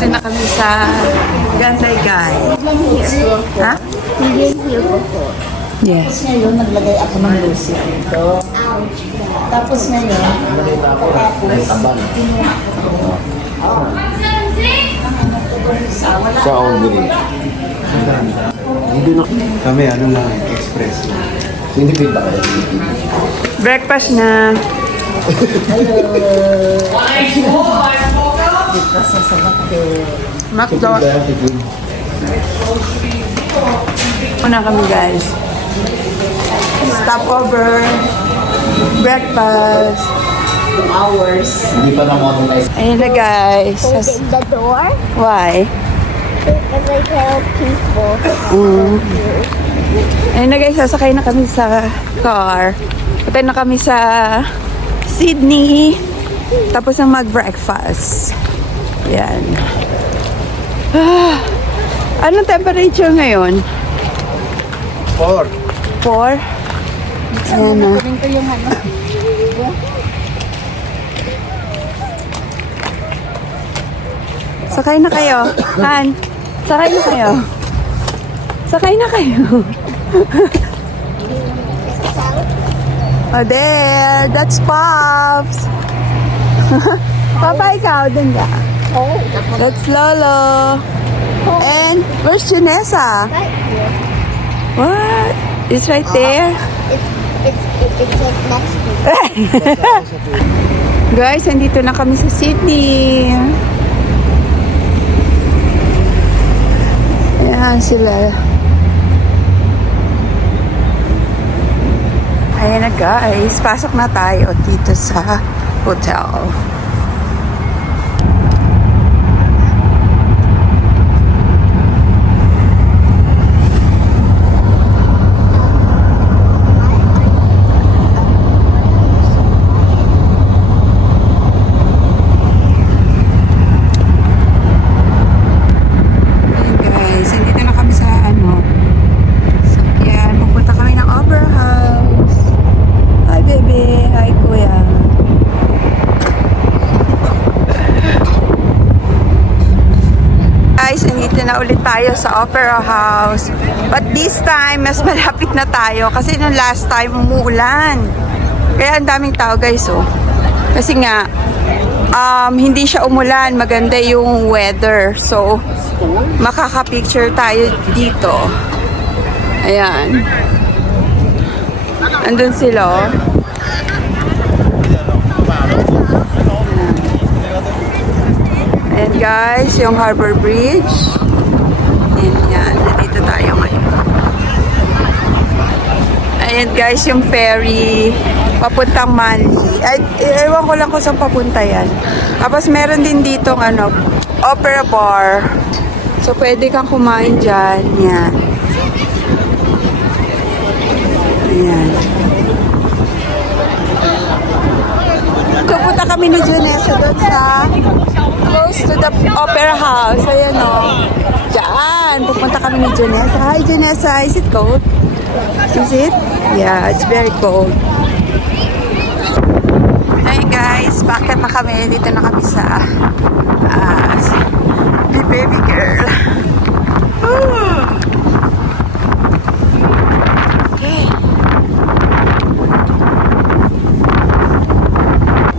Dito na kami sa Ganday Guy. Ha? Yes. Ngayon, naglagay ako ng Lucy dito. Tapos ngayon, Sa Audrey. Hindi na. Kami ano lang, express lang. Sinipid ba kayo? Breakfast na. dito sa Sabate. Macdo. Una kami guys. Stopover. Breakfast. Hours. Hindi pa na-modernize. Ayun na guys. Open the door Why? because I tell people. Mm. Ayun na guys, sasakay na kami sa car. Patay na kami sa Sydney. Tapos ang mag-breakfast. Yan. Ah, anong temperature ngayon? Four. 4? Ayan na. Sakay na kayo. Han, sakay na kayo. Sakay na kayo. oh, there. That's Pops. Papa, ikaw. Dun ka. Oh, That's Lolo. And where's Janessa? right here. What? It's right there. It's it's it's like next to. Guys, andito na kami sa Sydney. Ayan sila. Ayan na guys, pasok na tayo dito sa hotel. Ayan guys, andito na kami sa ano, sakyan. Pupunta kami ng Opera House. Hi baby, hi kuya. Guys, andito na ulit tayo sa Opera House. But this time, mas malapit na tayo kasi nung last time umuulan. Kaya ang daming tao guys oh. Kasi nga, um, hindi siya umulan, maganda yung weather. So, makaka-picture tayo dito. Ayan. Andun sila, oh. Ayan guys, yung Harbor Bridge. Yan, nandito tayo ngayon. Ayan guys, yung ferry papuntang. Ay, ewan ko lang kung saan papunta yan. Tapos meron din dito ano, opera bar. So pwede kang kumain dyan. Yan. Ayan. Pupunta kami ni Junessa doon sa close to the opera house. Ayan o. Diyan. Pupunta kami ni Junessa. Hi Junessa, is it cold? Is it? Yeah, it's very cold. Hey guys, bakit na kami? Dito na kami sa uh, the baby girl. Ooh.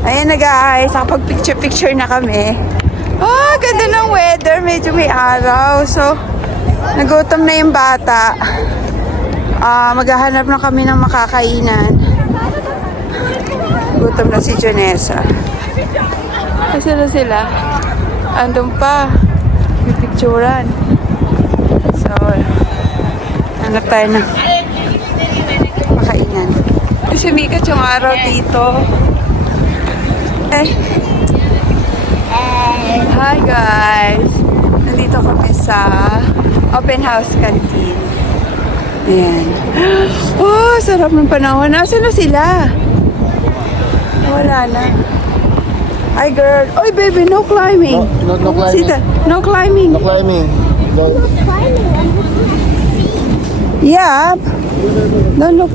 Ayan na guys, nakapag picture-picture na kami. Ah, ganda ng weather. Medyo may araw. So, nagutom na yung bata. Ah, maghahanap na kami ng makakainan. Gutom na si Janessa. Kasi na sila. Andun pa. May picturean. So, hanap tayo ng makainan. Sumikat yung araw dito. Eh. Hi guys! Nandito kami sa open house canteen. Ayan. Oh, sarap ng panahon. Nasaan na sila? Wala na. Hi girl. Oy baby, no climbing. No, no, no climbing. Sita, no climbing. No climbing. Don't. Yeah. Don't look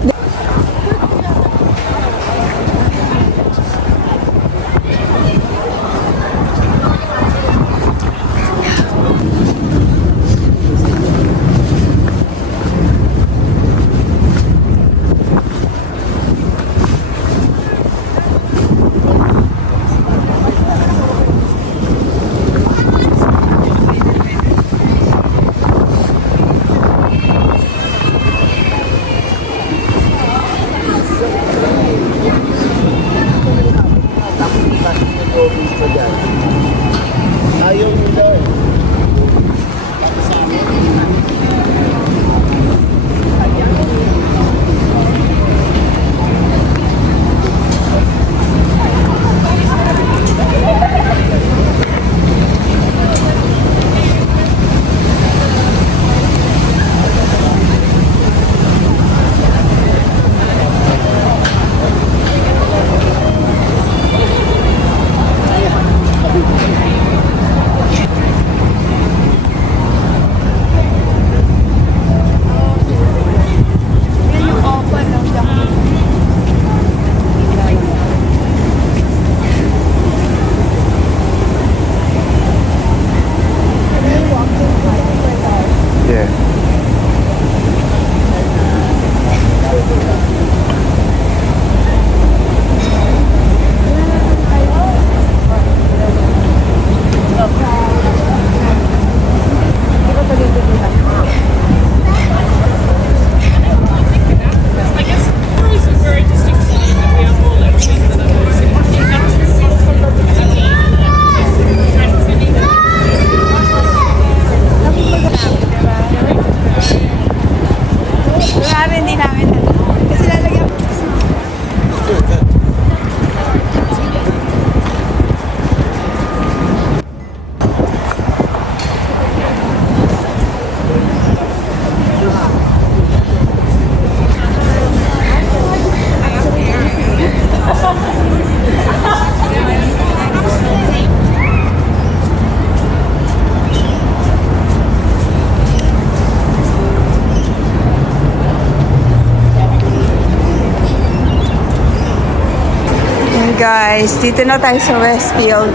guys, dito na tayo sa Westfield.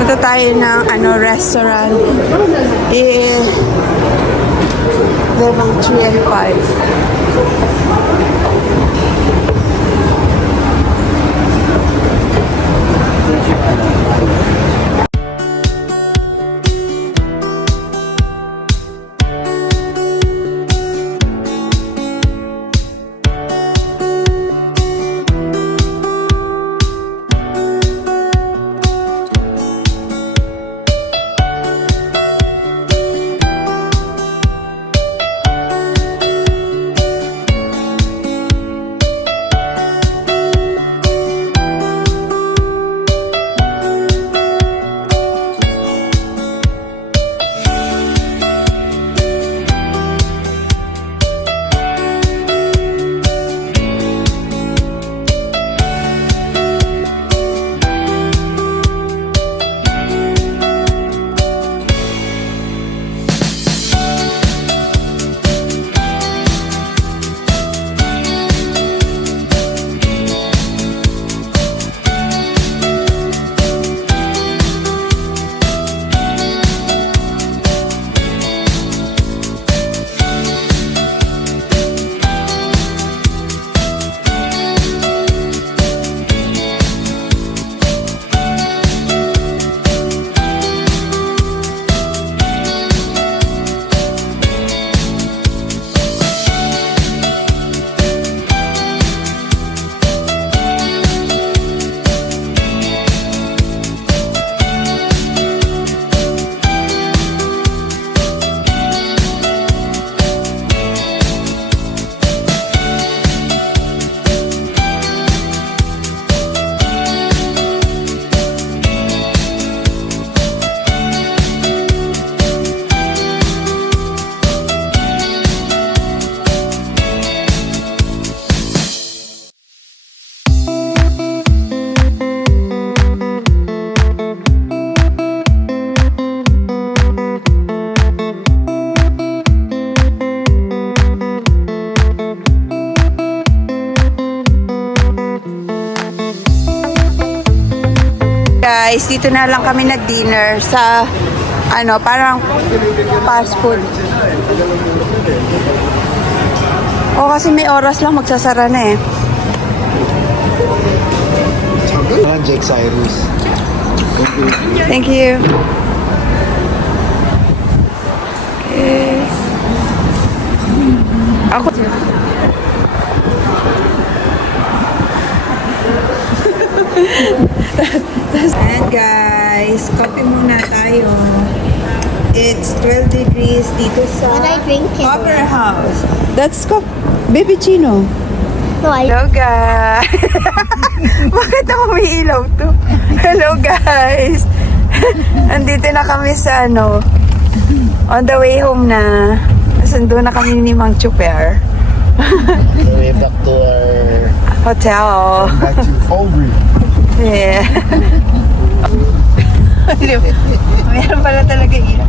Punta tayo ng ano, restaurant. Eh, Vermont 3 and 5. Dito na lang kami nag-dinner sa ano, parang fast food. O kasi may oras lang magsasara na eh. Parang Jake Cyrus. Thank you. Okay. Ako. And coffee muna tayo. It's 12 degrees dito sa But I drink it. Opera House. That's co- Baby Chino. No, I Hello guys! Bakit ako may ilaw to? Hello guys! Andito na kami sa ano, on the way home na. Nasundo na kami ni Mang Chuper. So we're back to our... Hotel. Back to Hungary. Yeah. Meron pala talaga ila.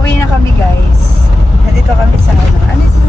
Uwi na kami guys. Nandito kami sa ano. Ano